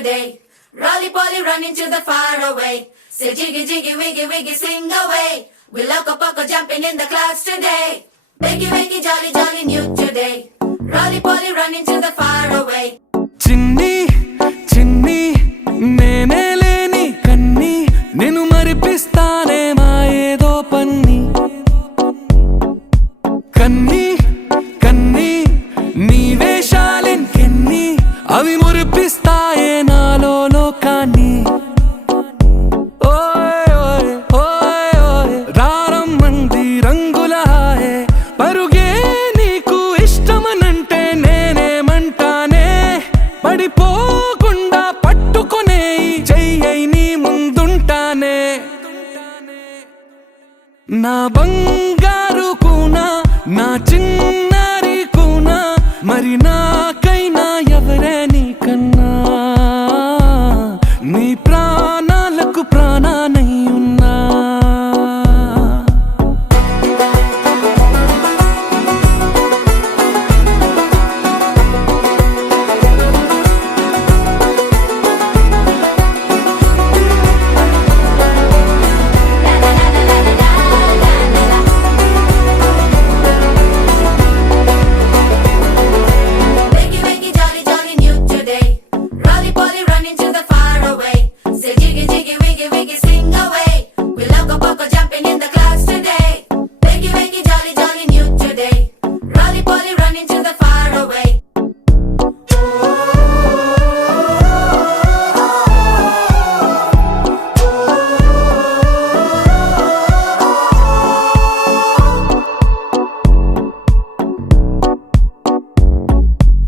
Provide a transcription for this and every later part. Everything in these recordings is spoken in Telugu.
today. Roly-poly running to the far away. Say jiggy, jiggy, wiggy, wiggy, sing away. We loco-poco jumping in the clouds today. Wakey, wakey, jolly, jolly, new today. Roly-poly running to the far away. చిన్ని చిన్ని నేనే లేని కన్ని నేను మరిపిస్తానే మా ఏదో పన్ని కన్ని కన్ని నీ వేషాలెన్కెన్ని అవి మురిపిస్తాయే నాలో లోకాన్ని ఓయ్ ఓయ్ ఓయ్ ఓయ్ రారమ్మంది రంగుల హాయే పరుగే నీకు ఇష్టమనంటే నేనేమంటానే పడిపోకుండా పట్టుకునే చెయ్యై నీ ముందుంటానే నా బంగారు కూనా నా చిన్నారి కూనా మరి నాకైనా ఎవరే నీకన్నా నీ ప్రాణాలకు ప్రాణానై ఉన్నా Wakey, wakey, jolly, jolly, new today. Roly-poly running to the far away. Say jiggy, jiggy, wiggy, wiggy, sing away. We loco-poco jumping in the clouds today. Wakey, wakey, jolly, jolly, new today. Roly-poly running to the far away.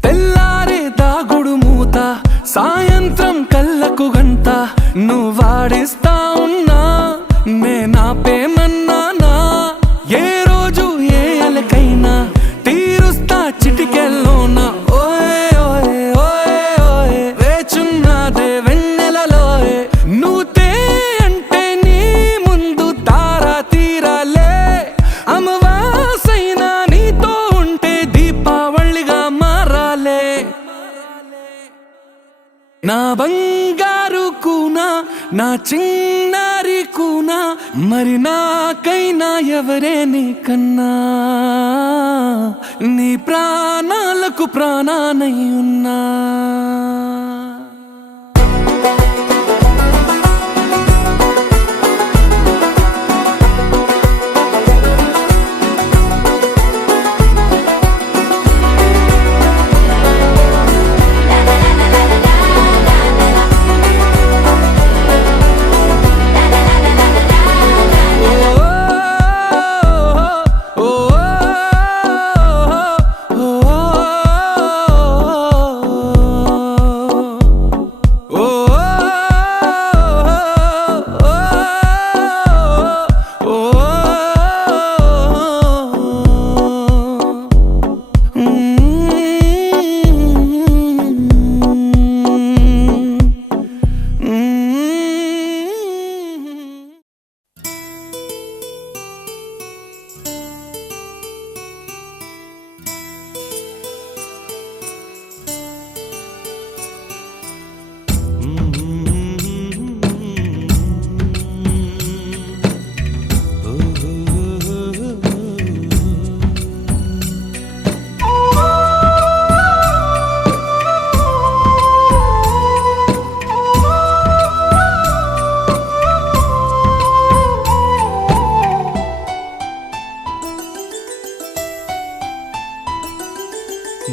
తెల్లారే దాగుడు మూత సాయంత్రం కళ్ళకు గంట నువ్వాడిస్తా ఉన్నా నేనాపేమన్నానా ఏ రోజు ఏ అలకైనా తీరుస్తా చిటికెల్లోనా ఓయ్ ఓయ్ ఓయ్ ఓయ్ వేచున్నదే వెన్నెలలోయే నువ్వుతే అంటే నీ ముందు తారా తీరాలే అమవాసైనా నీతో ఉంటే దీపావళిగా మారాలే నా బంగారు కూనా నా చిన్నారి కూనా మరి నాకైనా ఎవరే నీకన్నా నీ ప్రాణాలకు ప్రాణానై ఉన్నా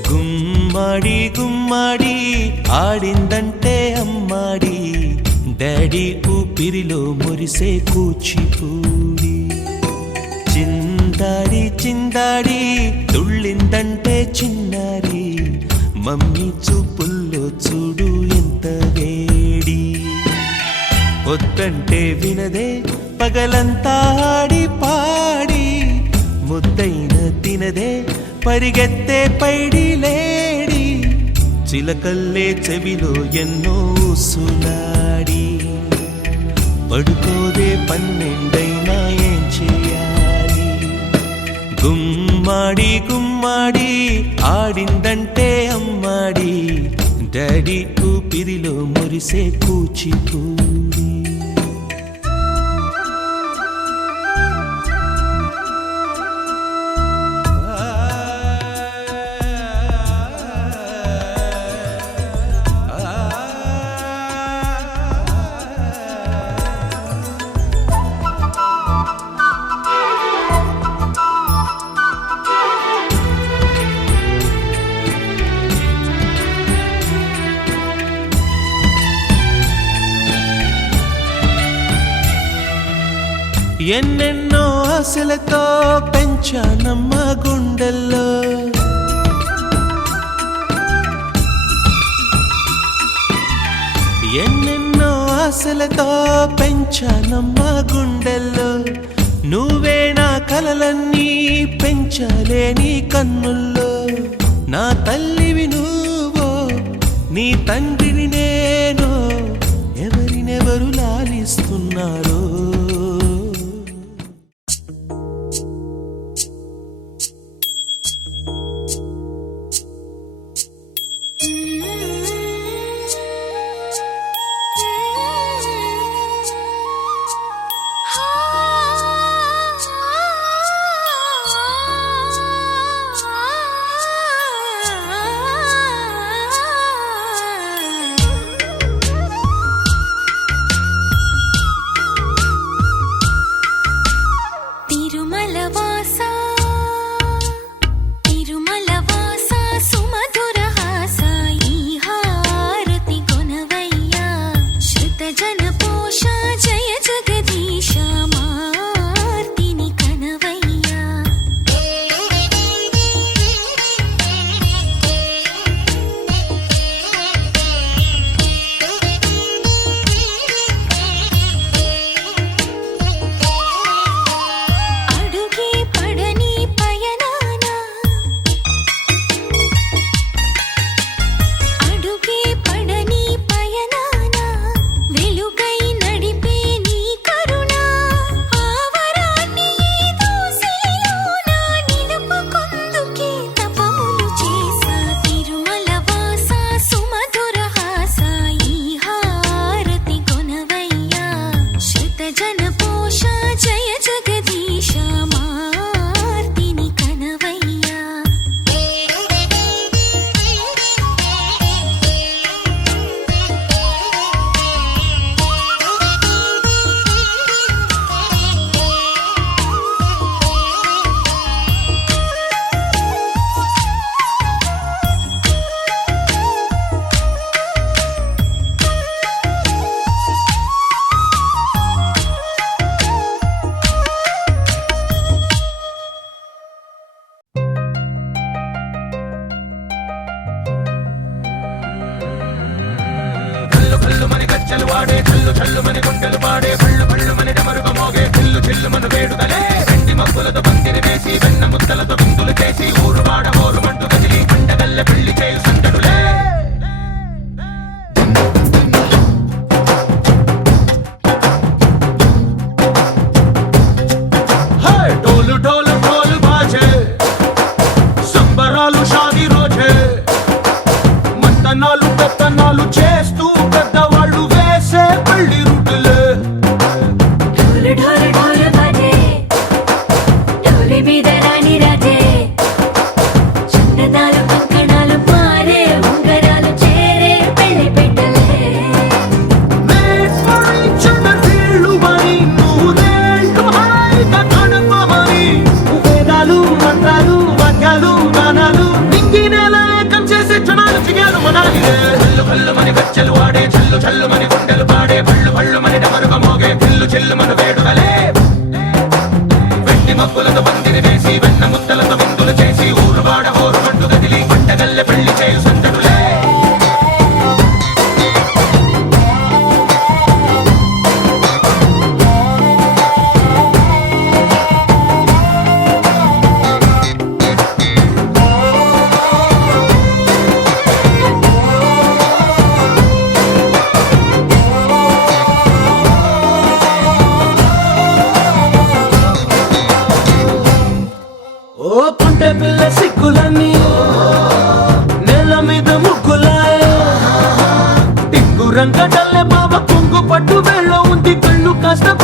గుమ్మడి గుమ్మడి ఆడిందంటే అమ్మాడి డాడీ ఊపిరిలో మురిసే కూచిపూడి చిందాడి చిందాడి తుళ్ళిందంటే చిన్నారి మమ్మీ చూపుల్లో చూడు ఎంత వేడి వద్దంటే వినదే పగలంతా ఆడి పాడి ముద్దైన తినదే పరిగెత్తే పైడి లేడి చిలకల్లే చెవిలో ఎన్నో సులాడి పడుకోదే పన్నెండైనా ఏం చేయాలి గుమ్మాడి గుమ్మాడి ఆడిందంటే అమ్మాడి డాడీ ఊపిరి సిరిలో మురిసే కూచిపూడి. ఎన్నెన్నో ఆశలతో పెంచానమ్మ గుండెల్లో, ఎన్నెన్నో ఆశలతో పెంచానమ్మ గుండెల్లో, నువ్వే నా కలలన్నీ పెంచాలే నీ కన్నుల్లో. నా తల్లివి నువ్వో నీ తండ్రిని నేను, ఎవరినెవరు లాలిస్తున్నారో.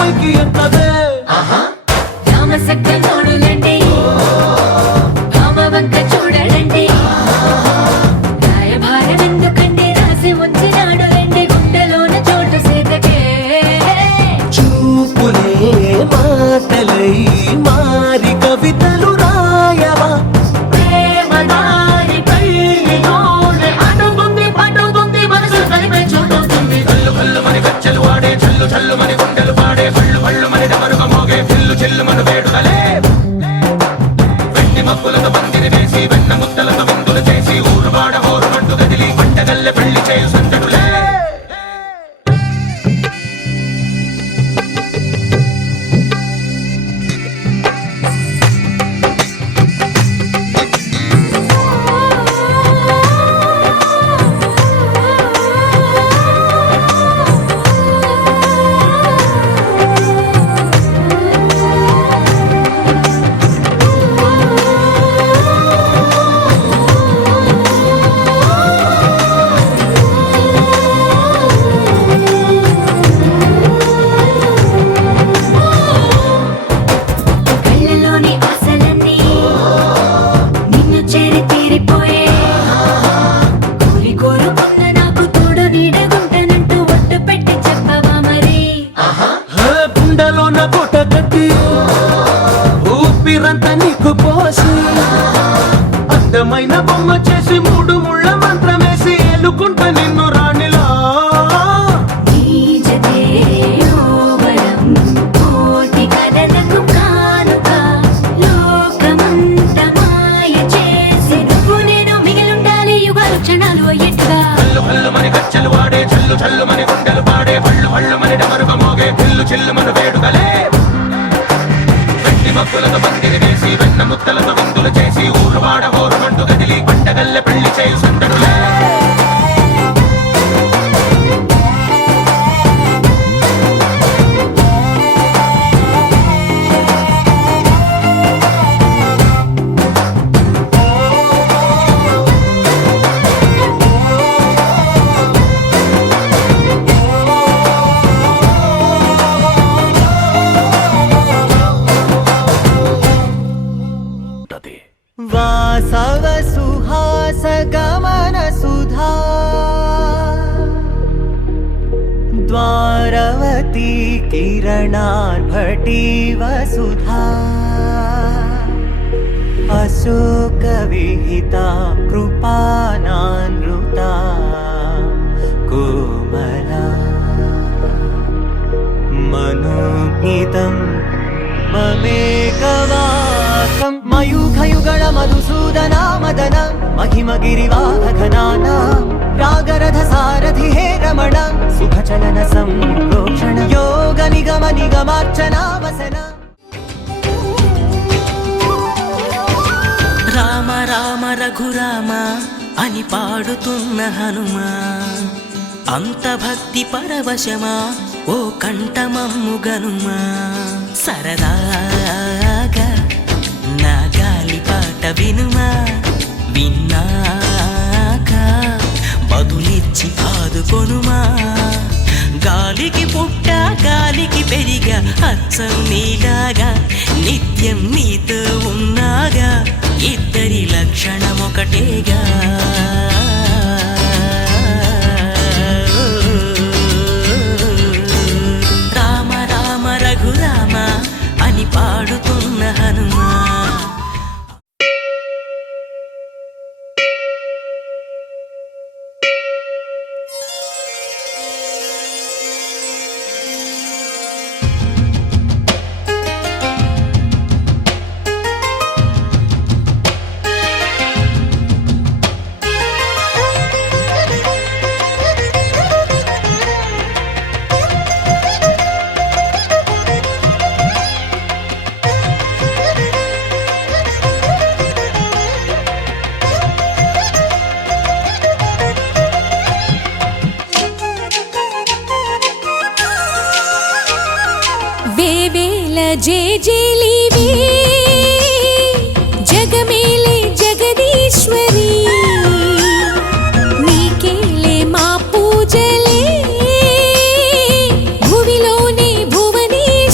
పైకి ఎక్కదే రామసక్క నోడులండి రామవంక చూడడండి రాయభారం ఎందుకండి రాసి ఉంచినాడు రండి గుండెలోన చోటు సీతకే చూపులే మాటలై మారి కవితలు రాయవా ప్రేమదారి పెళ్ళిలోనే అడుగుంది పడుతుంది మనసు కలిపే చూడుతుంది కళ్ళు కళ్ళు మని గజ్జలు వాడే చల్లు చల్లు మని గుండెలు పాడే కళ్ళు కళ్ళు మని డమరుగ మోగే పిల్లు చెల్లు మన వేడుకలే వెండి మబ్బులతో పందిరి వేసి వెన్న ముద్దలతో విందులు చేసి ఊరు వాడ హోరు మంటు గదిలి పంటగల్లె పెళ్లి చేయు సందడులే కళ్ళలోని ఆశలన్నీ నిన్ను చేరి తీరిపోయే కోరి కోరుకున్న నాకు తోడు నీడగుంటానంటూ ఒట్టు పెట్టి చెప్పవా మరి గుండెలోన కోట కట్టి ఊపిరంతా నీకు పోసి అందమైన బొమ్మ చేసి మూడు ముళ్ళ మంత్రమేసి ఎలుకుంటా నిన్ను రాణిలా నీజతే ఓవరం కోటి కథలకు కానుక లోకమంత మాయ చేసి నువ్వు నేను మిగిలుండాలి యుగాలు క్షణాలు అయ్యేట్టుగా కళ్ళు కళ్ళు మని గజ్జలు వాడే చల్లు చల్లు మని గుండెలు పాడే పళ్ళు పళ్ళు మని డమరుగ మోగే పిల్లు చెల్లు మన వేడుకలే వెండి మబ్బులతో పందిరి వేసి వెన్న ముద్దలతో విందులు చేసి ఊరు వాడ హోరు మంటు గదిలి పంటగల్లె పెళ్లి చేయు సందడులే వాసవ సుహాస గమన సుధా ద్వారవతి కిరణార్భటి వసుధా అశోక విహిత కృపానానృత కోమలా మనోజ్ఞితం మమేకవాకం మయూఖయుగళ మధుసూదనా మదన మహిమగిరివాహఘనానా రాగరథ సారథి హే రమణ సుఖచలన సంప్రోక్షణ యోగ నిగమ నిగమార్చనా వసన రామ రామ రఘురామ అని పాడుతున్న హనుమా అంత భక్తి పరవశమా ఓ కంఠమమ్ము గనుమా సరదాగా నా గాలి పాట వినుమా విన్నాక బదులిచ్చి ఆదుకొనుమా గాలికి పుట్ట గాలికి పెరిగా అచ్చం నీలాగా నిత్యం నీతో ఉన్నాగా ఇద్దరి లక్షణం ఒకటేగా రామ రామ రఘురామ అని పాడుతున్న హనుమా జేజేలివి జగమేలే జగదీశ్వరి నీకేలే మా పూజలే భువిలోనే భువనేశ్వరి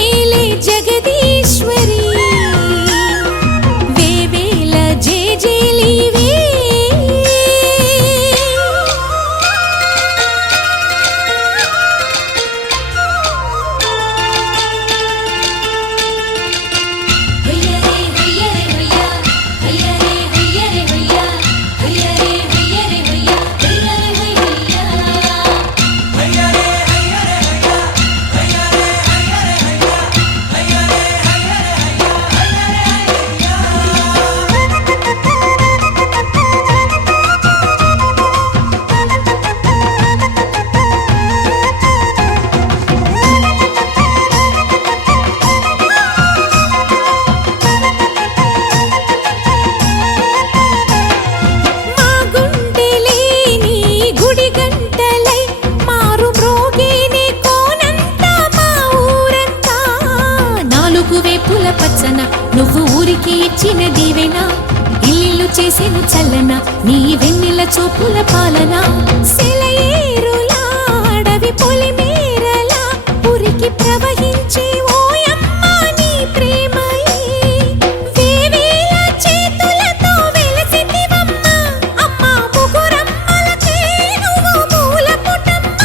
జగమేలే జగదీశ్వరి వేవేల జేజేలివే నువ్వు ఊరికి ఇచ్చిన దీవెనా ఇల్లు చేసేను చల్లన నీ వెన్నెల చూపుల పాలన సెలయేరులా అడవి పొలిమేరలా ఉరికి ప్రవహించే ఓయమ్మ నీ ప్రేమయే వేవేల చేతులతో వెలసితివమ్మ అమ్మ ముగురమ్మలకే నువ్వు మూలపుటమ్మ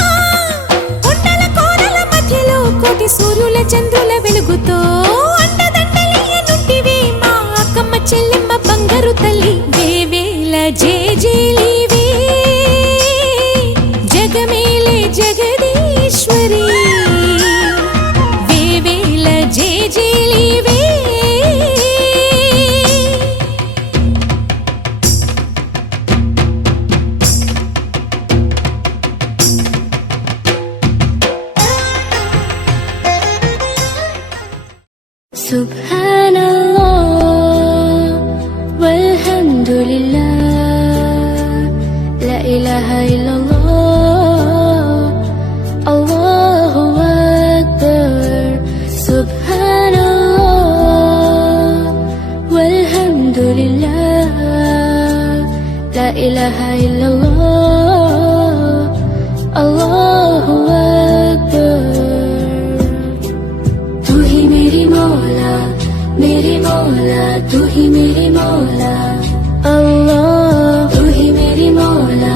కొండల కోరల మధ్యలో కోటి సూర్యుల చంద్రుల వెలుగుతో చెల్లెమ్మ బంగారు తల్లి వేవేల జేజేలివే జగమేలే జగదీశ్వరి వేవేల జేజేలివే సుబ్హానల్లాహ్ والحمد لله لا إله إلا الله الله أكبر سبحان الله والحمد لله لا إله إلا الله الله أكبر तू ही मेरी मौला तू ही मेरी मौला अल्लाह तू ही मेरी मौला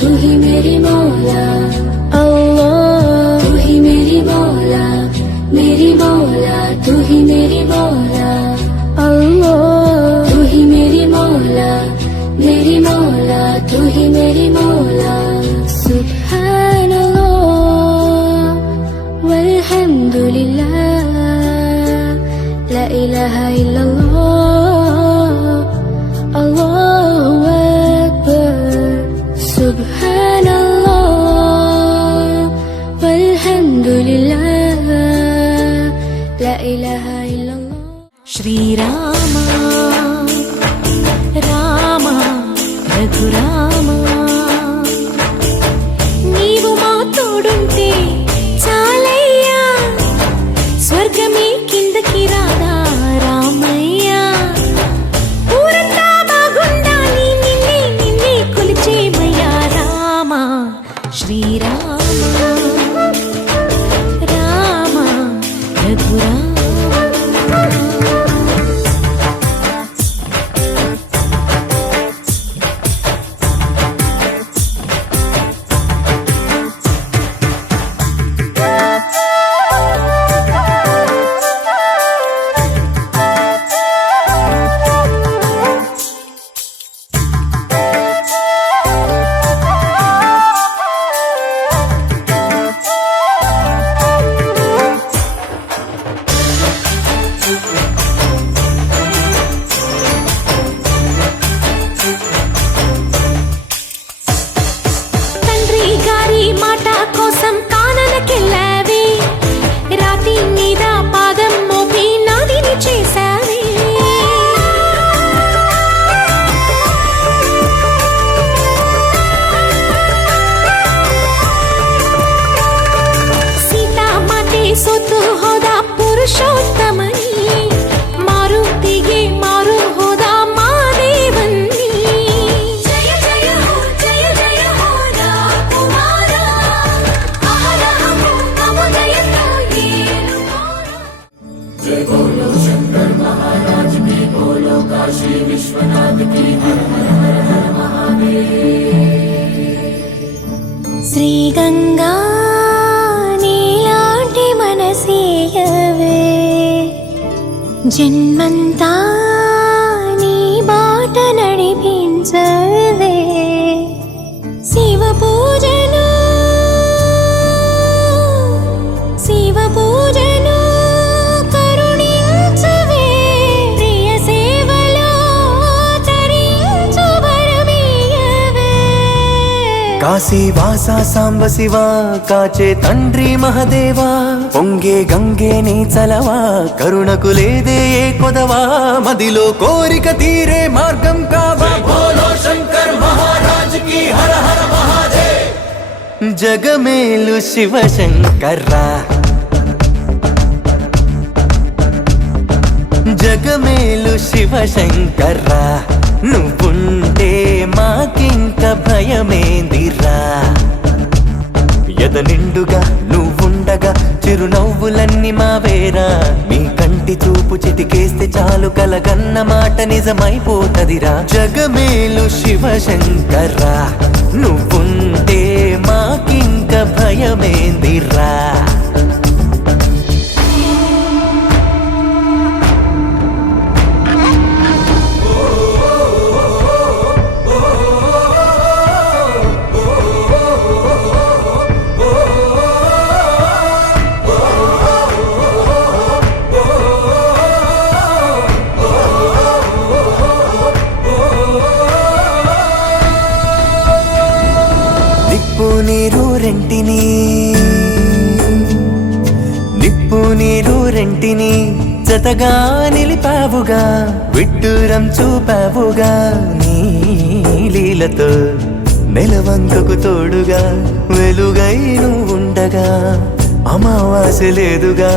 तू ही मेरी मौला अल्लाह तू ही मेरी मौला तू ही मेरी मौला अल्लाह तू ही मेरी मौला तू ही मेरी मौला सुब्हानल्लाह वल्हम्दुलिल्लाह لا إله إلا الله الله أكبر سبحان الله والحمد لله لا إله إلا الله श्री रामा रामा रघुरामा నీవు మా తోడుంటే చాలయ్యా స్వర్గమే కిందకి రాదా రామయ్యా ఊరంతా బాగుండాలి నిన్నే నిన్నే కొలిచేమయ్యా రామా శ్రీరామ రామ రఘురామ శ్రీ గంగా నీలాంటి మనసీయవే జన్మంతా నీ బాట నడిపించవే శివ పూజను కరుణించవే ప్రియ సేవలో తరించు వరమీయవే కాశీ వాస సాంబ శివ కాచే తండ్రి మహదేవా పొంగే గంగే నీ చలవా కరుణకు లేదే ఏ కొదవా మదిలో కోరిక తీరే మార్గం కావా బోలో శంకర్ మహారాజ్ కి హర హర మహాదేవ్ జగమేలు శివ శంకర్రా జగమేలు శివ శంకర్రా నువ్వుంటే మాకింక భయమేందిరా ఎద నిండుగా నువ్వుండగా చిరునవ్వులన్నీ మావేరా మీ కంటి చూపు చిటికేస్తే చాలు కలగన్న మాట నిజమైపోతదిరా జగమేలు శివ శంకర్రా నువ్వుంటే మాకింక భయమేందిరా నిప్పు నీరు రెంటిని జతగా నిలిపావుగా విడ్డూరం చూపావుగా నీ లీలతో నెలవంకకు తోడుగా వెలుగై నువ్వుండగా అమావాస్య లేదుగా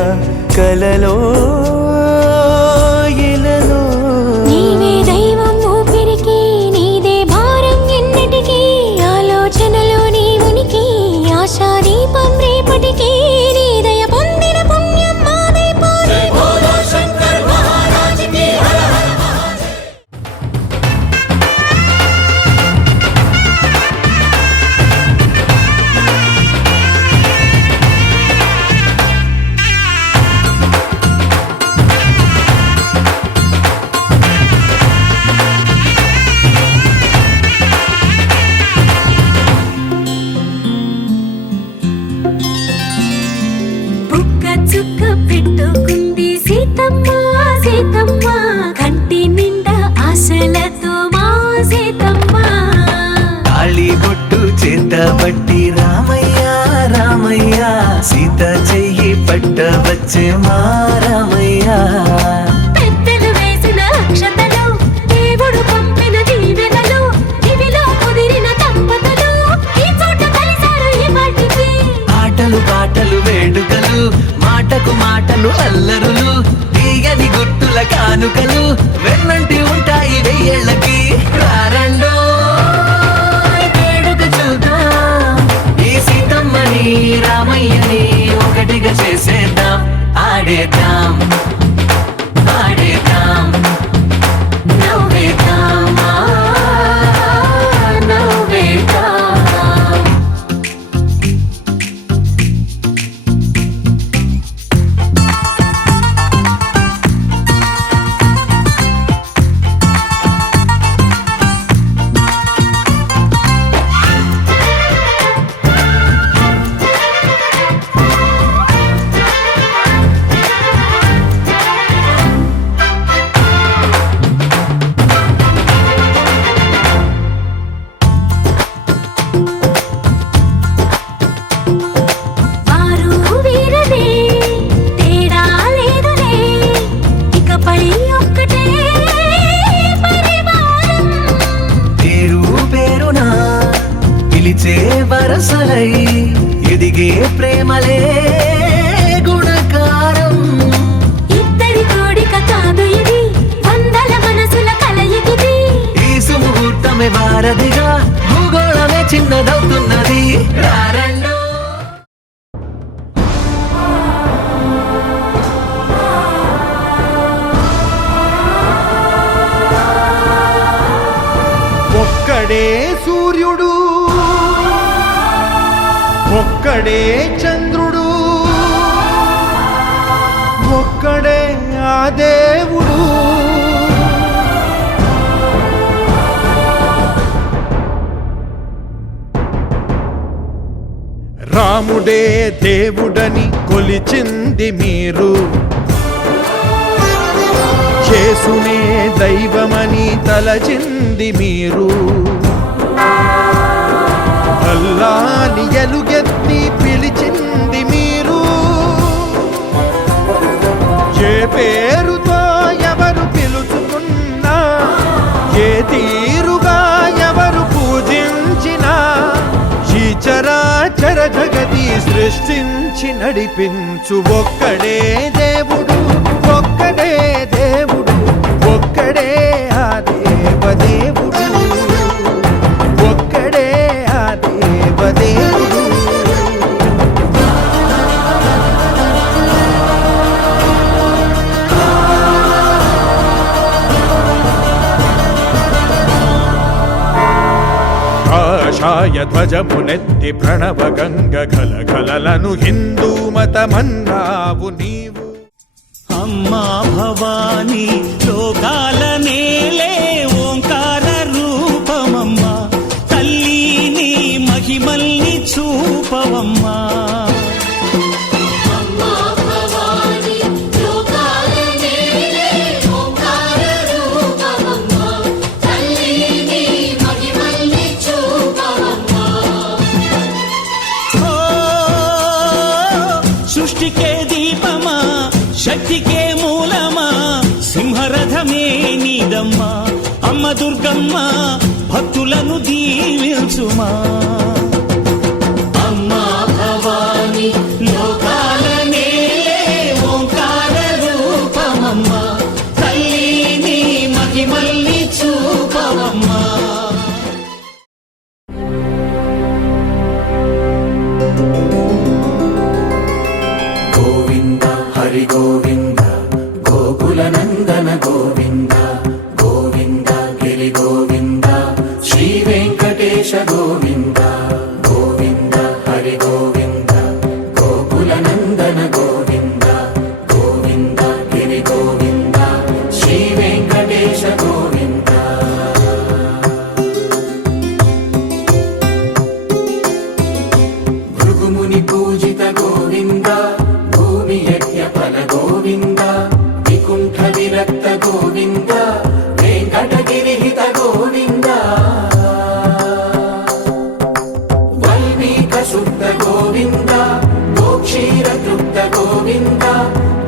కలలో ఇలలో నీవే దైవం ఊపిరికి నీదే భారం ఎన్నటికీ ఆలోచనలో నీ ఉనికి ఆశా దీపం రేపటికి నీ దయ పొందిన పుణ్యం మాదే బోలో శంకర్ మహారాజ్ కి హర హర మహాదేవ్ బుక్క చుక్క పెట్టుకుంది సీతమ్మ సీతమ్మ కంటి నిండా ఆశలతో మా సీతమ్మ తాళి బొట్టు చేతబట్టి రామయ్య రామయ్య సీత చెయ్యి పట్ట వచ్చే మా రామయ్య పెద్దలు వేసిన అక్షతలు దేవుడు పంపిన దీవెనలు ఇవిలో కుదిరిన దంపతులు ఈ చోట కలిశారు ఈ వాటికి ఆటలు పాటలు వేడుకలు మాటకు మాటలు అల్లరులు తీయని గుర్తుల కానుకలు వెన్నంటి ఉంటాయి వెయ్యేళ్ళకి రారండో వేడుక చూద్దాం ఈ సీతమ్మని రామయ్యని ఒకటిగా చేసేద్దాం ఆడేద్దాం ఆడేద్దాం నవ్వేద్దాం నవ్వేద్దాం ఒక్కడే చంద్రుడు ఒక్కడే ఆ దేవుడు రాముడే దేవుడని కొలిచింది మీరు యేసునే దైవమని తలచింది మీరు అల్లాని ఎలుగెత్తి పిలిచింది మీరు ఏ పేరుతో ఎవరు పిలుచుకున్నా ఏ తీరుగా ఎవరు పూజించినా ఈ చరాచర జగతి సృష్టించి నడిపించు ఒక్కడే దేవుడు ఒక్కడే దేవుడు ఒక్కడే ఆ దేవదేవుడు ఒక్కడే ఆ దేవదేవుడు కాషాయ ధ్వజమునెత్తి ప్రణవ గంగ గలగలలను హిందూ మతమన్నావు నీవు అమ్మా భవానీ లోకాల నేలే ఓంకార రూపమమ్మా తల్లిని మహిమల్ని చూపవమ్మా సృష్టికే దీపమా శక్తికే మూలమా సింహరథమే నీదమ్మా అమ్మ దుర్గమ్మ భక్తులను దీవించుమా అమ్మా భవాని లోకాల నేలే ఓంకార రూపమమ్మా తల్లిని మహిమల్ని చూపవమ్మా గోవింద హరి గోవింద గోకుల నందన గోవింద గోవింద గిరి గోవింద శ్రీ వెంకటేశ గోవింద గోవింద హరి గోవింద గోకుల నందన గోవింద గోవింద గిరి గోవింద శ్రీ వెంకటేశ గోవింద భృగుముని పూజిత గోవింద భూమి యజ్ఞ ఫల గోవింద వికుంఠ విరక్త గోవింద వెంకటగిరిహిత గోవింద వల్మీక శుద్ధ గోవింద గోక్షీర తృప్త గోవింద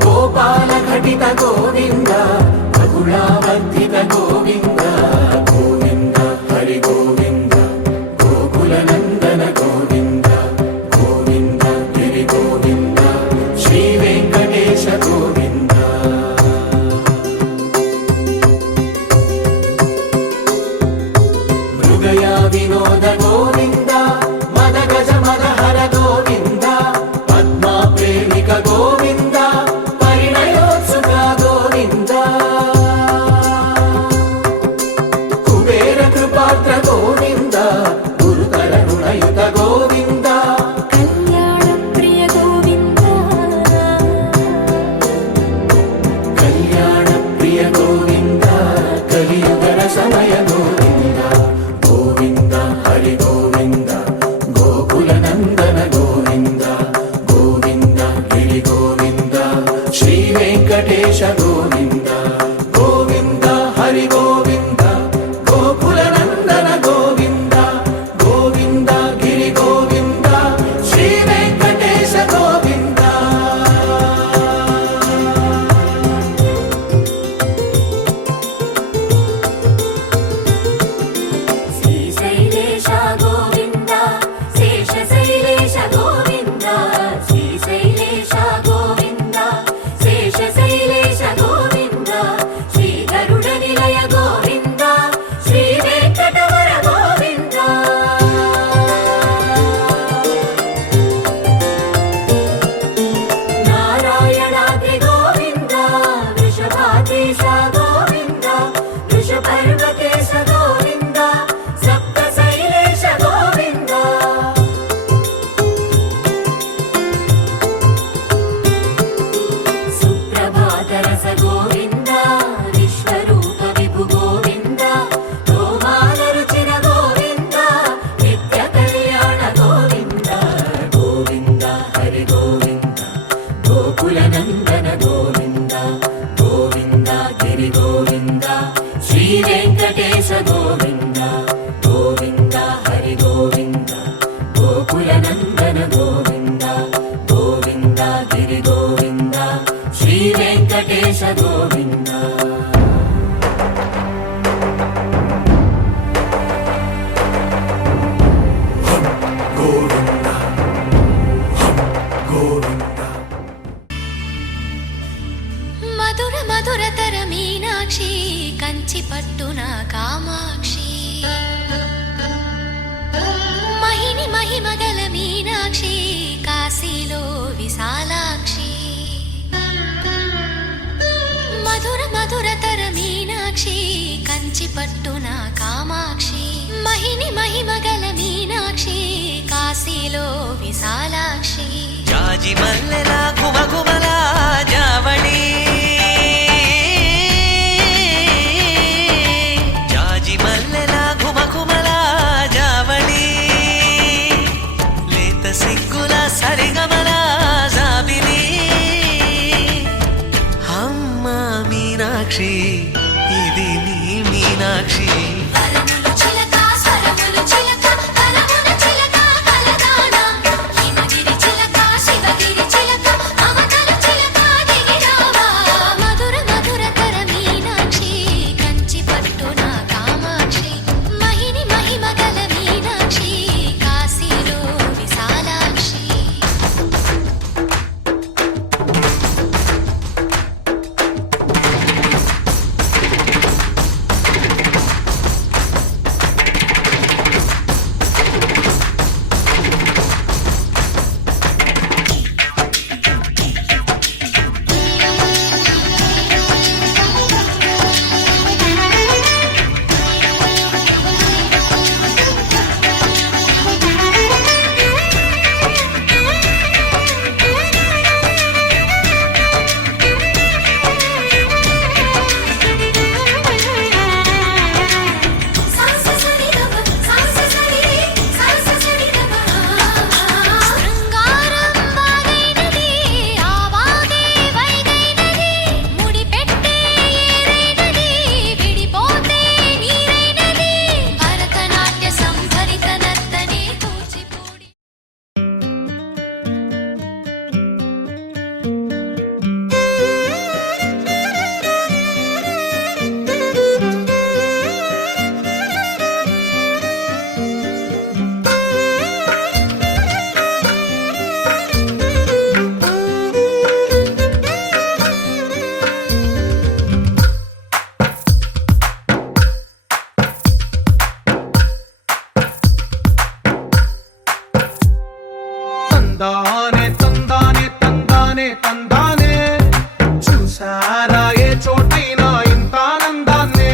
గోపాల ఘటిత గోవింద బహుళావర్ధిత గోవింద గోవింద హరి గోవింద గోకుల నందన గోవింద గోవింద గిరి గోవింద శ్రీ వెంకటేశ గోవింద మృగయా వినోద గోవింద మద గజ మదహర గోవింద పద్మా ప్రేమిక గోవింద పరిణయోత్సుక గోవింద శ్రీ వెంకటేశ గోవింద గోవింద గోవింద మధుర మధురతర మీనాక్షి కంచి పట్టున కామాక్షి మహిని మహిమగల మీనాక్షి కాశీలో విశాలాక్షి మధుర మధురతర మీనాక్షి కంచి పట్టున కామాక్షి మహిని మహిమగల మీనాక్షి కాశీలో విశాలాక్షి జాజి మల్లెల గుమగుమల జావళి జాజి మల్లెల గుమగుమల జావళి లేత సిగ్గుల సరిగమల జాబిలి అమ్మ మీనాక్షి ఇది నీ మీనాక్షి వరములు చిలక స్వరములు చిలక కలమున చిలక కలదాన హిమగిరి చిలక శివగిరి చిలక మమతల చిలక దిగిరావా మధుర మధురతర మీనాక్షి కంచి పట్టున కామాక్షి మహిని మహిమగల మీనాక్షి కాశీలో విశాలాక్షి శృంగారం వాగైనది ఆవాగే వైగైనది ముడిపెట్టే ఏరైనది విడిపోతే నీరైనది భరతనాట్య సంభరిత నర్తనే కూచిపూడి తందానే తందానే తందానే తందానే చూసారా ఏ చోటైనా ఇంత ఆనందాన్నే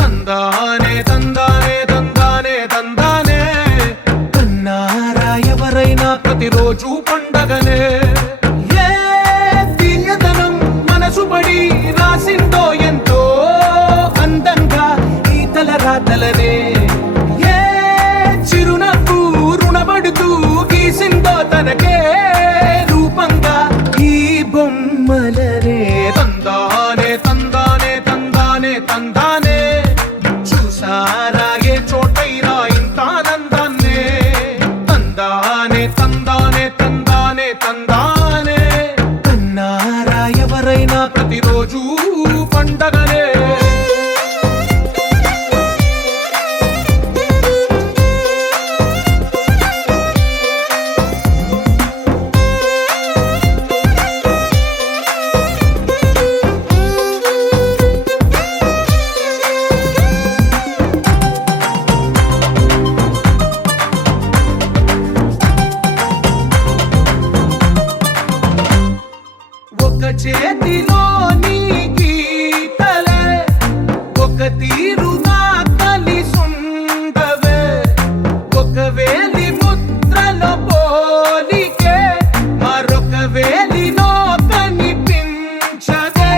తందానే తందానే తందానే తందానే కన్నారా ఎవరైనా ప్రతిరోజు పండగనే ఏ తీయదనం మనసు పడి రాసిందో ఎంతో అందంగా ఈ తల రాతలనే ఏ చిరునవ్వు రుణపడుతూ గీసిందో తనకే రూపంగా ఈ బొమ్మలనే తందానే తందానే తందానే తందానే చూసారా ఏ చోటైనా ఇంత ఆనందాన్నే తందానే తందానే తందానే తందానే కన్నారా ఎవరైనా ప్రతిరోజు పండగనే ఒక చేతిలో నీ గీతలే ఒక తీరుగా కలిసుండవే ఒక వేలి ముద్రలో పోలికే మరొక వేలిలో కనిపించదే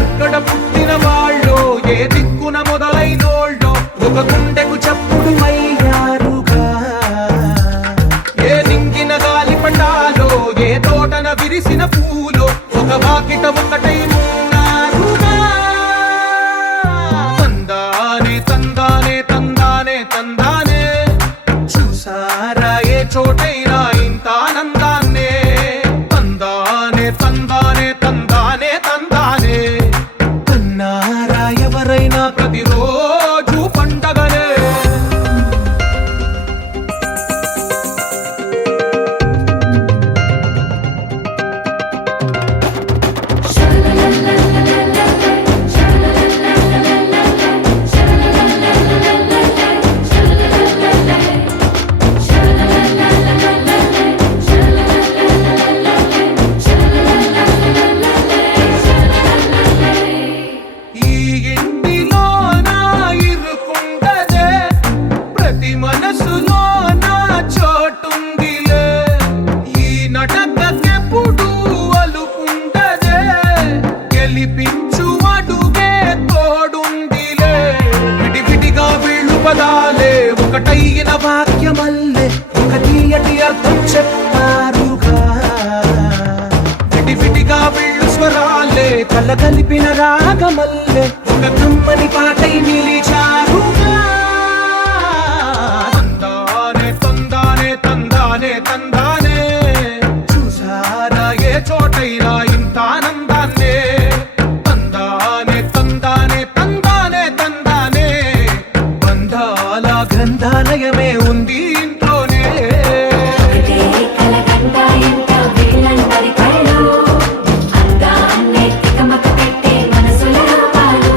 ఎక్కడ పుట్టిన వాళ్ళో ఏ దిక్కున మొదలైనోళ్ళో ఒక గుండెకు చప్పుడు అయ్యారుగా ఏ నింగిన గాలి పటాలో ఏ తోటన విరిసిన పూలో ఒక వాకిట ఒకటై ఉన్నారుగా తందానే తందానే తందానే తందానే చూసారా ఏ చోటైనా ఇంత ఆనందాన్నే తందానే తందానే తందానే కల కలిపిన రాగమల్లె ఒక కమ్మని పాటై నిలిచారుగా. తందానే తందానే తందానే తందానే, చూసారా ఏ చోటైనా ఇంత ఆనందాన్నే. తందానే తందానే తందానే తందానే, బంధాల గ్రంథాలయమే ఉంది ఇంట్లోనే. ఒకటే కలగంట ఎంత వీళ్ళందరి కళ్ళు, అందాన్నే తికమక పెట్టే మనసుల రూపాలు,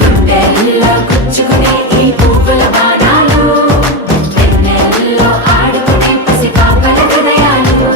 గుండెల్లో గుచ్చుకునే ఈ పువ్వుల బాణాలు, వెన్నెల్లో ఆడుకునే పసిపాపల హృదయాలు.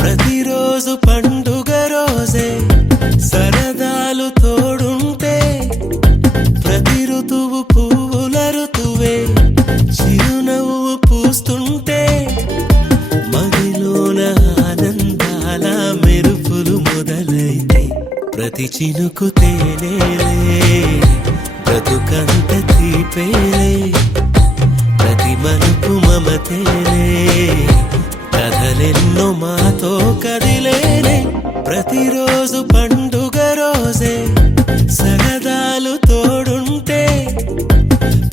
ప్రతిరోజు పండుగ రోజే సరదాలు తోడుంటే, ప్రతి ఋతువు పువ్వుల ఋతువే చిరునవ్వు పూస్తుంటే, మదిలోన ఆనందాల మెరుపులు మొదలైతే, ప్రతి చినుకు తేనేలే బ్రతుకంత తీపేలే, ప్రతి మలుపు మమతేలే కథలెన్నో మాతో కదిలేనే. ప్రతిరోజు పండుగ రోజే సరదాలు తోడుంటే,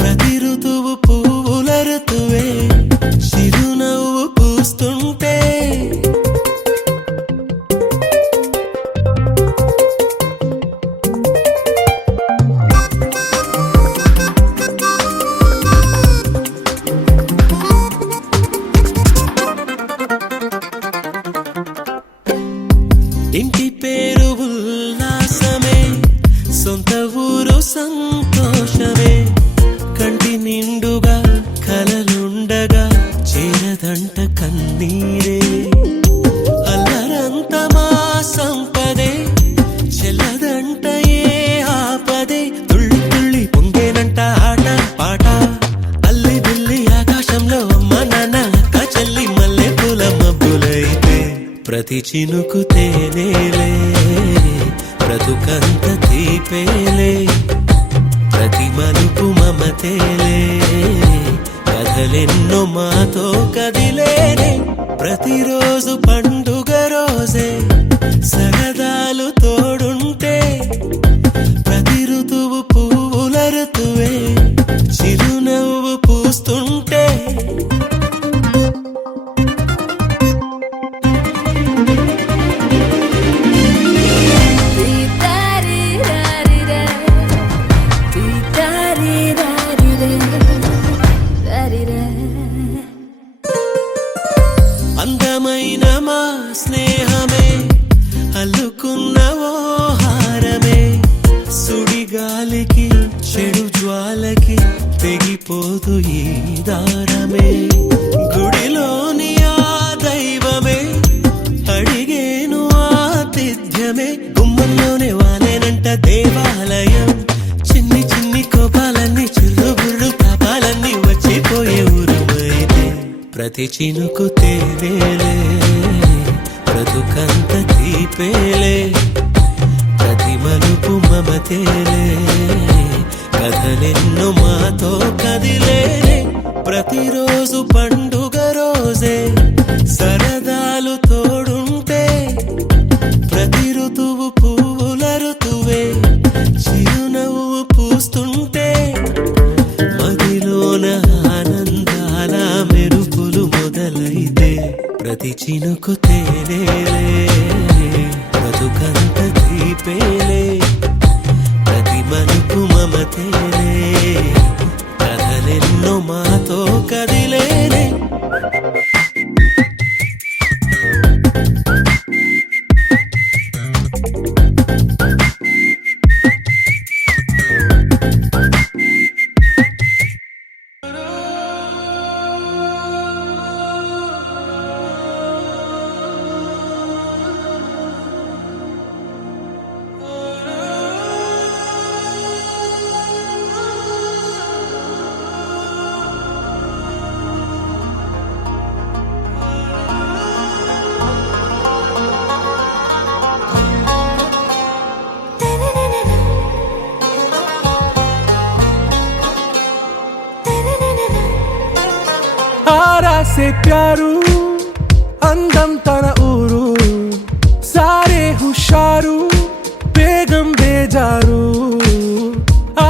ప్రతి ఋతువు పువ్వుల ఋతువే చిరునవ్వు పూస్తుంటే. ఇంటి పేరు ఉల్లాసమే, సొంత ఊరు సంతోషమే, కంటి నిండుగా కలలుండగా చేరదంట కన్నీరే. అల్లరంత మా సంపదే చెల్లదంట ఏ ఆపదే, తుళ్ళి తుళ్ళి పొంగేనంట ఆట పాట, అల్లి బిల్లి ఆకాశంలో అమ్మ నాన్న అక్క చెల్లి మల్లె పూల మబ్బులైతే, ప్రతి చినుకు తేనేలే బ్రతుకంత తీపేలే, ప్రతి మలుపు మమతేలే కథలెన్నో మాతో కదిలేనే. ప్రతిరోజు పండుగ రోజే సరదాలు తోడుంటే, ప్రతి ఋతువు పువ్వుల ఋతువే చిరునవ్వు పూస్తుంటే. అందమైన మా స్నేహమే అల్లుకున్న ఓ హారమే, సుడిగాలికి చెడు జ్వాలకి తెగిపోదు ఈ దారమే. గుడిలోని ఆ దైవమే అడిగేను ఆతిథ్యమే, గుమ్మంలోనే వాలేనంట దేవాలయం, చిన్ని చిన్ని కోపాలన్నీ చిరుబుర్రు తాపాలన్నీ వచ్చిపోయే ఊరుమైతే, ప్రతి చినుకు తేనేలే బ్రతుకంత తీపేలే, ప్రతి మలుపు మమతేలే కథలెన్నో మాతో కదిలేనే. ప్రతిరోజు పండుగ రోజే సరదాలు తోడుంటే, ప్రతి ఋతువు పువ్వుల ఋతువే చిరునవ్వు పూస్తుంటే, మదిలోన ఆనందాల మెరుపులు మొదలైతే, ప్రతి చినుకు తేనేలే బ్రతుకంత తీపేలే, ప్రతి మలుపు మమతేలే కథలెన్నో మాతో కదిలేనే. ఆరా సే ప్యారు అందం తన ఊరు సారే హుషారు బేగం బేజారు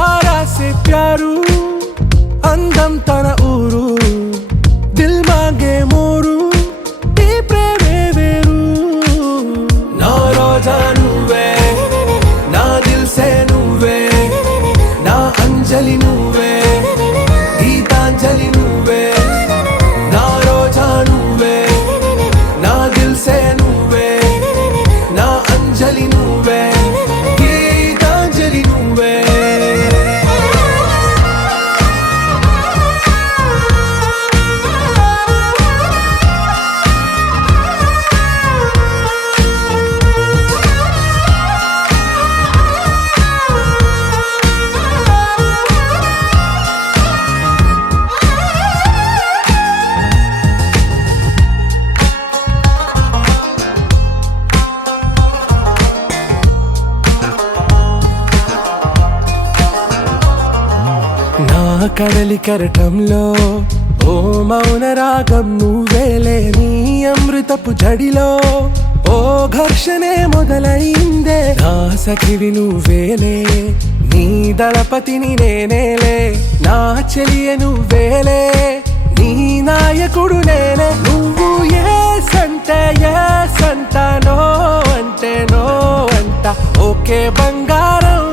ఆరా సే ప్యారు అందం తన ఊరు దిల్ మాంగే మోరు ఈ ప్రేమే వేరు నా రోజా నువ్వే నా దిల్ సే నువ్వే నా అంజలి నువ్వే గీతాంజలి నువ్వే నా రోజా నువ్వే నా దిల్ సే నువ్వే నా అంజలి నువ్వే గీతాంజలి నువ్వే నా కడలి కరటంలో ఓ మౌన రాగం నువ్వేలే నీ అమృతపు జడిలో ఓ ఘర్షణే మొదలైందే నా సఖివి నువ్వేలే నీ దళపతిని నేనేలే నా చెలియ నువ్వేలే నీ నాయకుడు నేనే నువ్వు ఏ సంట నో అంటే నో అంట ఓకే బంగారం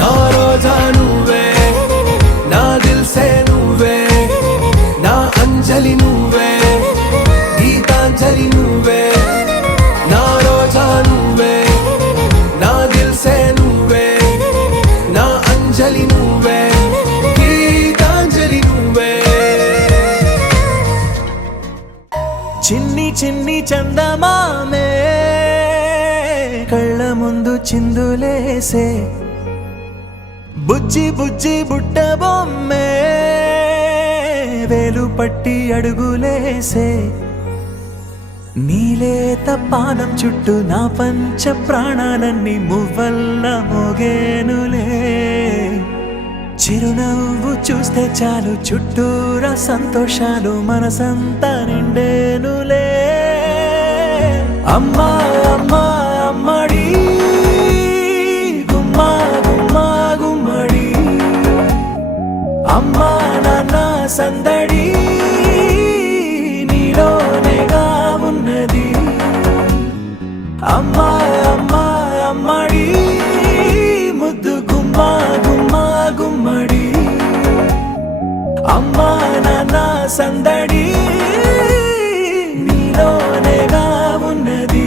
నా రోజా నువ్వే నా దిల్ సే నువ్వే నా అంజలి నువ్వే గీతాంజలి నువ్వే నా రోజా నువ్వే నా దిల్ సే నువ్వే నా అంజలి నువ్వే గీతాంజలి నువ్వే చిన్ని చిన్ని చందమామే కళ్ళ ముందు చిందులేసే బుజ్జి బుజ్జి బుట్ట బొమ్మే వేలు పట్టి అడుగులేసే నీలేత పానం చుట్టూ నా పంచ ప్రాణాలన్నీ మువ్వల్ల మోగేనులే చిరునవ్వు చూస్తే చాలు చుట్టూరా సంతోషాలు మనసంతా నిండేనులే అమ్మా అమ్మా అమ్మడి గుమ్మా గుమ్మా గుమ్మడి అమ్మా నాన్న సందడి నీలోనేగా ఉన్నది అమ్మా అమ్మా అమ్మడి ముద్దు గుమ్మా గుమ్మా గుమ్మడి అమ్మా నాన్న సందడి నీలోనేగా ఉన్నది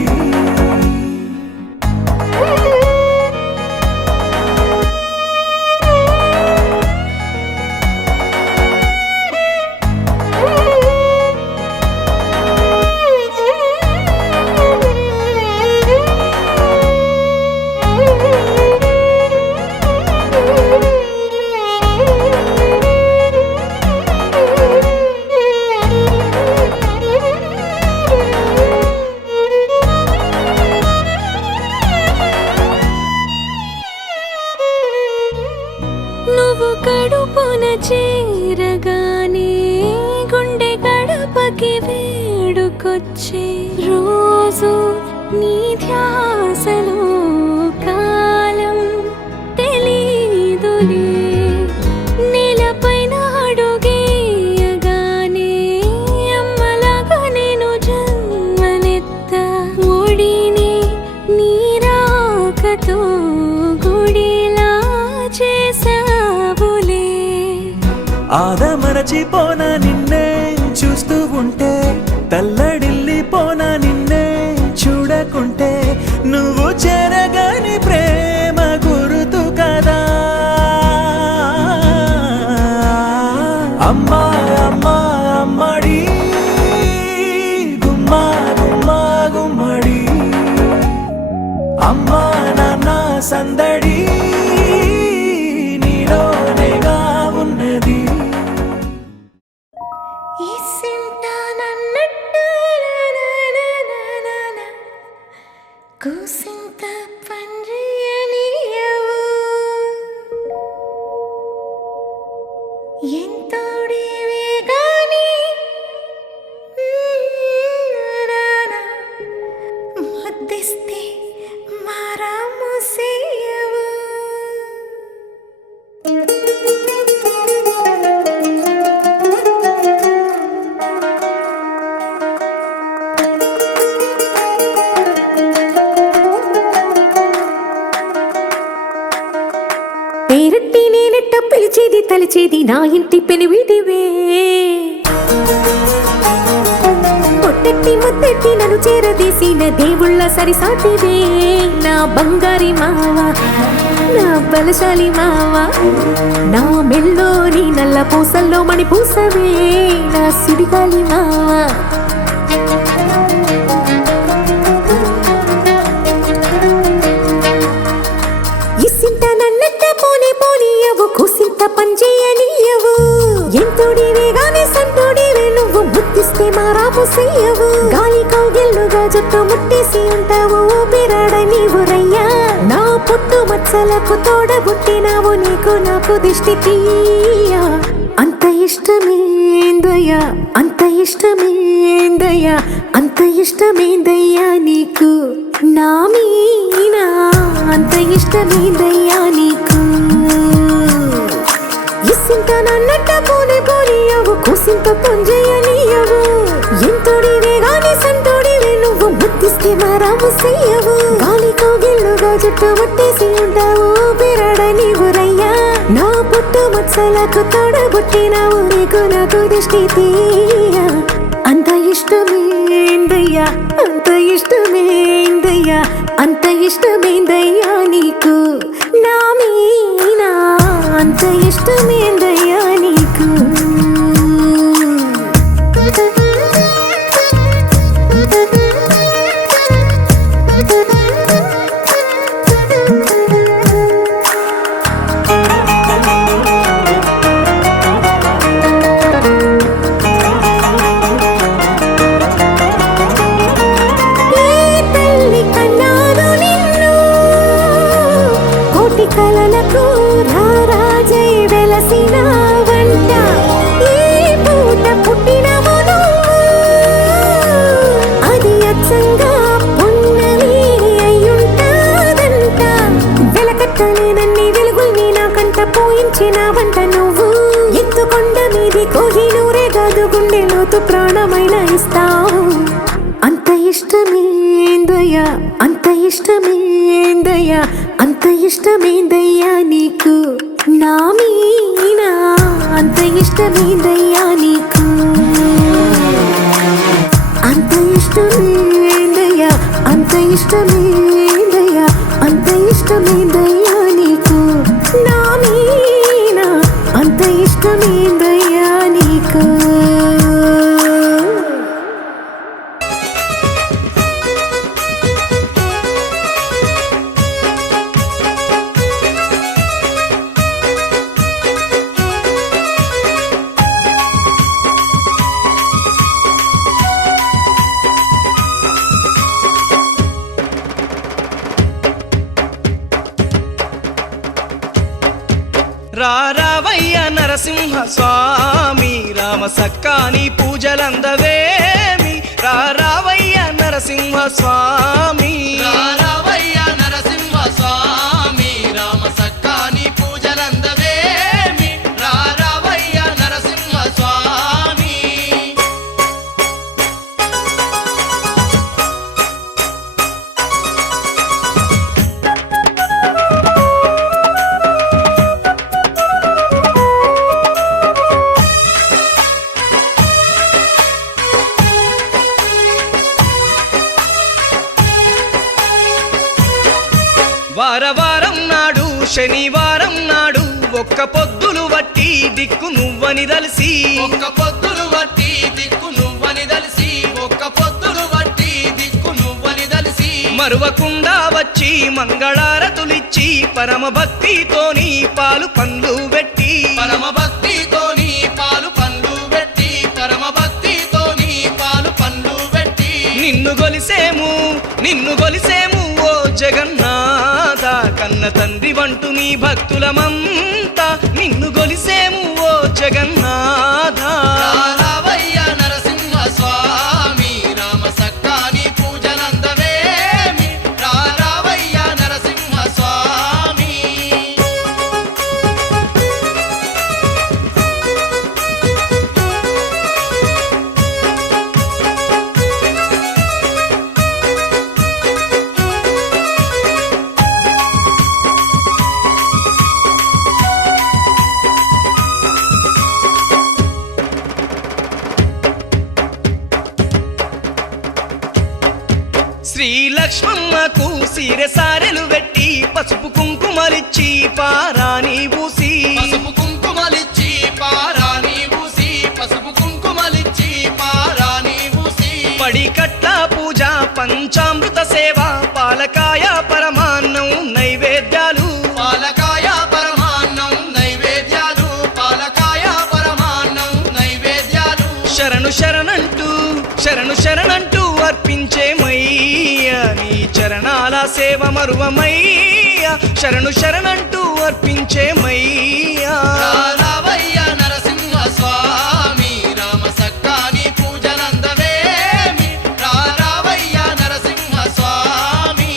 నువ్వు కడుపున చేరగానే గుండె గడపకి వేడుకొచ్చే రోజు నీ ధ్యాసలో కాలం తెలీదులే నేలపైన అడుగేయగానే అమ్మలాగా నేను జన్మనెత్త ఒడిని నీ రాకతో గుడిలా చేసావులే ఆదమరచిపోన నిన్నే చూస్తూ ఉంటే తల్లడిల్లిపోన నిన్నే చూడకుంటే నువ్వు చెరగని ప్రేమ గురుతు కదా అమ్మా అమ్మా అమ్మడి గుమ్మా గుమ్మా గుమ్మడి అమ్మా నాన్న సందడి నీలోనేగా ఉన్నది కూసింత పండ్రియనియవు ఎంతోడి తలచేది నా ఇంటి పెనివిటివే పొట్టెట్టి ముద్దెట్టి నన్ను చేరదీసిన దేవుళ్ళ సరిసాటివే నా బంగారి మావా నా బలశాలి మావా నా మెల్లోని నల్ల పూసల్లో మణి పూసవే నా సిడిగాలి మావా ఇసింత నన్నట్ట పోనే పోనీయవు కుసింత పంచేయనీయవు ఎంతోడివే గాని సంతోడివే నువ్వు ముద్దిస్తే మారాపు చెయ్యవు గాలి కౌగిల్లుగా జుట్టు ముట్టేసి ఉంటావు ఊపిరాడ నీవు రయ్యా నా పుట్టు మచ్చలకు తోడబుట్టినావు నీకు నాకు దిష్టి తీయా అంత ఇష్టమేందయ్యా అంత ఇష్టమేందయ్యా అంత ఇష్టమేందయ్యా నీకు నా మీనా అంత ఇష్టమేందయ్యా నీకు ఇసింత నన్నట్ట పోనే పోనీయవు కుసింత పొంజయ్యనీయవు ఎంతోడివే గాని సంతోడివే నువ్వు ముద్దిస్తే మారాము చెయ్యవు గాలి కౌగిల్లుగా జుట్టు ముట్టేసి ఉంటావు బిరడ నీవు రయ్యా నా పుట్టు మచ్చలకు తోడబుట్టినావు నీకు నాకు దిష్టి తీయ అంత ఇష్టమేందయ్యా అంత ఇష్టమేందయ్యా అంత ఇష్టమేందయ్యా నీకు నా మీనా అంత ఇష్టమేందయ్యా నీకు కలలకు రారాజై వెలసిన వంట ఈ పూట పుట్టినవు అది అచ్చంగా పున్నమి అయ్యుంటాదంట వెలకట్టలేనన్ని వెలుగుల్ని నా కంట పోయించిన వంట నువ్వు ఎత్తుకొండ మీది కోహినూరే కాదు గుండె లోతు ప్రాణమైన ఇస్తావు అంత ఇష్టమేందయ్యా అంత ఇష్టమేందయ్యా అంత ఇష్టమేందయ్యా నీకు నా మీనా అంత ఇష్టమేందయ్యా నీకు అంత ఇష్టమేందయ్యా అంత ఇష్టమేందయ్యా అంత ఇష్టమేందయ్యా నీకు నా మీనా అంత ఇష్టమేందయ్యా నీకు రావయ్య నరసింహ స్వామి రామ సక్కాని పూజలందవేమి రావయ్య నరసింహ స్వామి రావయ్య నరసింహ స్వామి రామ సక్కాని పూజలందవేమి రావయ్య నరసింహ స్వామి వారవారం నాడు శనివారం నాడు ఒక్క పొద్దులు వట్టి దిక్కు నువ్వని దలిసి ఒక్క పొద్దులు వట్టి దిక్కు నువ్వని దలిసి ఒక్క పొద్దులు వట్టి దిక్కు నువ్వని దలిసి మరువకుండా వచ్చి మంగళారతులిచ్చి పరమ భక్తితోని పాలు పండ్లు పెట్టి పరమ భక్తితోని పాలు పండ్లు పెట్టి పరమ భక్తితోని పాలు పండ్లు పెట్టి నిన్ను గొలిసేము ఓ జగన్నాథ కన్న తండ్రి వంటు నీ భక్తులమంతా నిన్ను గొలిసేము ఓ జగన్నాథ రావయ్య నరసింహ స్వామి రామ సక్కాని పూజలందవేమి రావయ్య నరసింహ స్వామి సీరె సారెలు పెట్టి పసుపు కుంకుమలిచ్చి పారాని పూసి పసుపు కుంకుమలిచ్చి పారాని పూసి పసుపు కుంకుమలిచ్చి పారాని పూసి పడి కట్ల పూజ పంచామృత సేవ పాలకాయ పరమాన్నం నైవేద్యాలు పాలకాయ పరమాన్నం నైవేద్యాలు పాలకాయ పరమాన్నం నైవేద్యాలు శరణు శరణంటూ శరణు శరణంటూ అర్పించేమయ్యా నీ చరణాల సేవ మరువమయ్యా శరణు శరణంటూ అర్పించేమయ్యా రావయ్య నరసింహ స్వామి రామ సక్కాని పూజలందవేమి రావయ్య నరసింహ స్వామి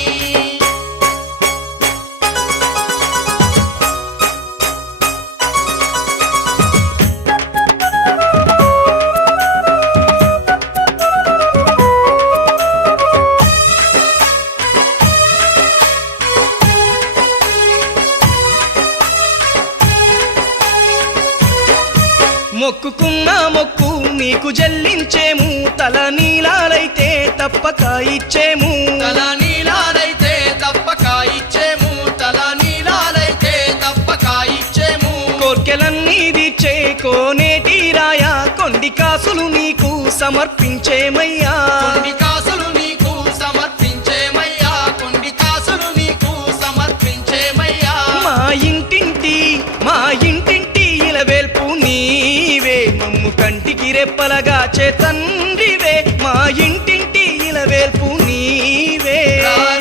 మొక్కుకున్న మొక్కు నీకు చెల్లించేము తల నీలాలైతే తప్పక ఇచ్చేము తల నీలాలైతే తప్పక ఇచ్చేము తల నీలాలైతే తప్పక ఇచ్చేము కోర్కెలన్నీ తీర్చే కోనేటి రాయ కొండి కాసులు నీకు సమర్పించేమయ్యా కొండి కాసులు నీకు సమర్పించేమయ్యా కొండి కాసులు నీకు సమర్పించేమయ్యా మా ఇంటింటి ఇలవేల్పు నీవే మమ్ము కంటికి రెప్పలగా చేతండ్రివే మా ఇంటింటి ఇలవేల్పు నీవే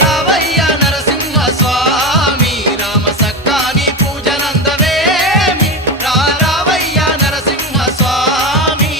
రావయ్య నరసింహ స్వామి రామ సక్కాని పూజలందవేమి రావయ్య నరసింహ స్వామి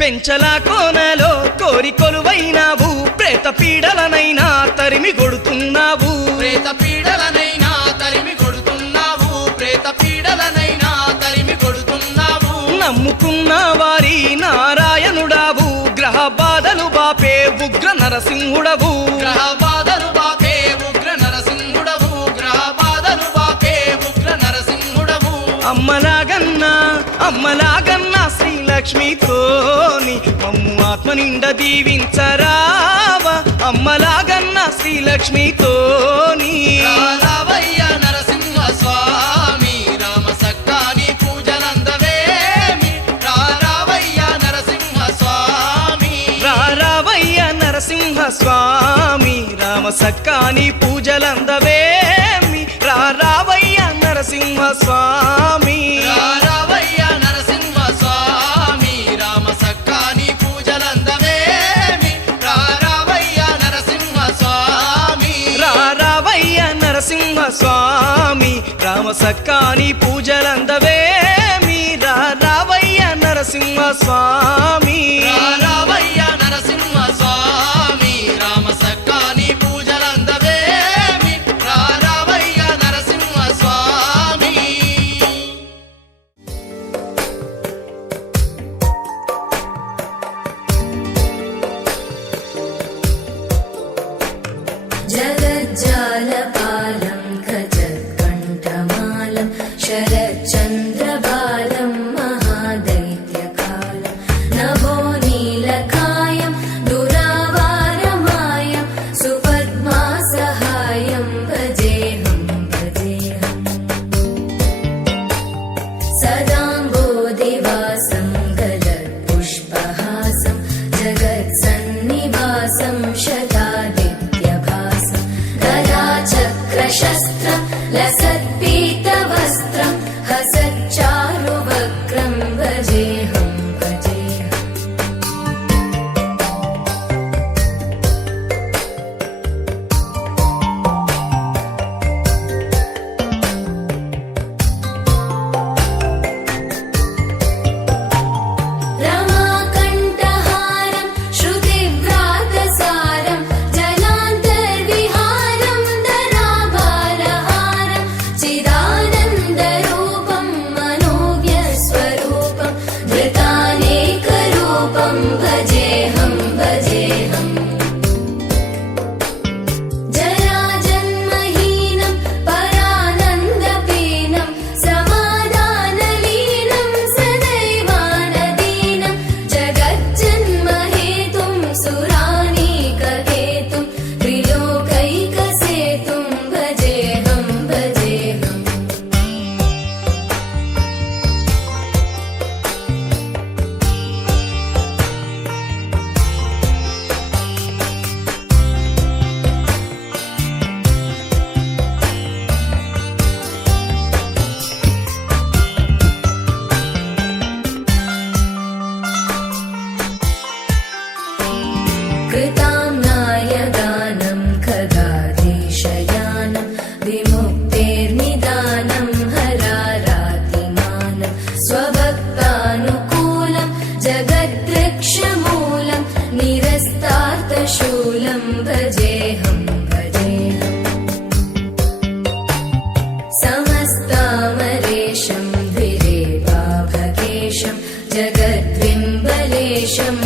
పెంచల కోనలో కోరి కొలువైనావు ప్రేత పీడలనైనా తరిమి కొడుతున్నావు ప్రేత పీడలనైనా తరిమి కొడుతున్నావు ప్రేత పీడలనైనా తరిమి కొడుతున్నావు నమ్ముకున్న వారి నారాయణుడావు గ్రహ బాధలు బాపే ఉగ్ర నరసింహుడవు గ్రహ బాధలు బాపే ఉగ్ర నరసింహుడవు గ్రహ బాధలు బాపే ఉగ్ర నరసింహుడవు అమ్మలాగన్నా శ్రీలక్ష్మితోని మమ్ము ఆత్మ నిండ దీవించరావా అమ్మలాగన్నా శ్రీలక్ష్మితోని రావయ్య నరసింహ స్వామి రామ సక్కాని పూజలందవేమి రావయ్య నరసింహ స్వామి రావయ్య నరసింహ స్వామి రామ సక్కాని పూజలందవేమి రావయ్య నరసింహ స్వామి రావయ్య నరసింహ స్వామి రామ సక్కాని పూజలందవేమి రావయ్య నరసింహ స్వామి రావయ్య నరసింహ స్వామి రామ సక్కాని పూజలందవేమి రావయ్య నరసింహ స్వామి రావయ్య నరసింహ స్వామి రామ సక్కాని పూజలందవేమి రావయ్య నరసింహ స్వామి जगज्जालपालं खचत्कण्ठमालं शरच्चन्द्रबालं महादैत्यकालं नभो नीलकायं दुरावारमायं सुपद्मासहायं भजेऽहं सदाम्बोधिवासं गलत्पुष्पहासं जगत्सन्निवासं शतादित्यभासं गदाचक्र भजेऽहं भजेऽहम् जराजन्महीनं परानन्दपीनं समाधानलीनं सदैवानदीनं जगज्जन्महेतुं सुरानीकहेतुं त्रिलोकैकसेतुं भजेऽहं भजेऽहम् कृताम्नायगानं खगाधीशयानं विमुक्तेर्निदानं हरारातिमानं स्वभक्तानुकूलं जगद्वृक्षमूलं निरस्तार्थशूलं भजेऽहं भजेऽहम् समस्तामरेशं द्विरेवाभकेशं जगद्विम्बलेशं